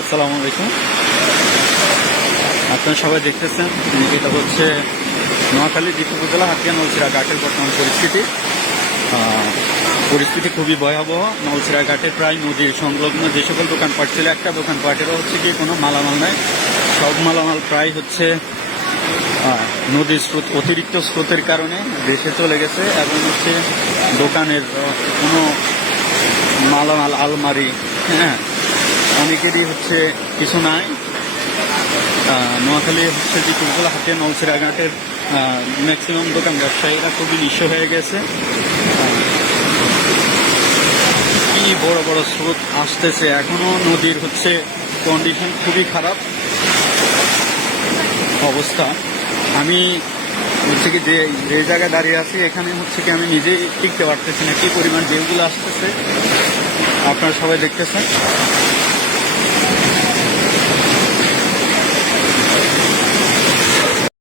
আসসালামু আলাইকুম। আপনারা সবাই দেখতেছেন এটা হচ্ছে নোয়াখালী দ্বীপ উপজেলা হাতিয়া নলছিরা ঘাটের বর্তমান পরিস্থিতি। পরিস্থিতি খুবই ভয়াবহ। নলছিরা ঘাটে প্রায় নদীর সংলগ্ন যে সকল দোকানপাট ছিল, একটা দোকানপাটেরও হচ্ছে কি কোনো মালামাল নাই। সব মালামাল প্রায় হচ্ছে নদীর স্রোত, অতিরিক্ত স্রোতের কারণে দেশে চলে গেছে এবং হচ্ছে দোকানের কোনো মালামাল, আলমারি হ্যাঁ অনেকেরই হচ্ছে কিছু নাই। নোয়াখালী হচ্ছে যে কুলগুলা হাতে নলসিরাঘাটের ম্যাক্সিমাম দোকান ব্যবসায়ীরা খুবই নিঃস্ব হয়ে গেছে। কি বড় বড় স্রোত আসতেছে? এখনও নদীর হচ্ছে কন্ডিশন খুবই খারাপ অবস্থা। আমি হচ্ছে কি যে যে জায়গায় দাঁড়িয়ে আছি, এখানে হচ্ছে কি আমি নিজেই টিকতে পারতেছি না, কি পরিমাণ ঢেউগুলো আসতেছে। আপনারা সবাই দেখতেছেন।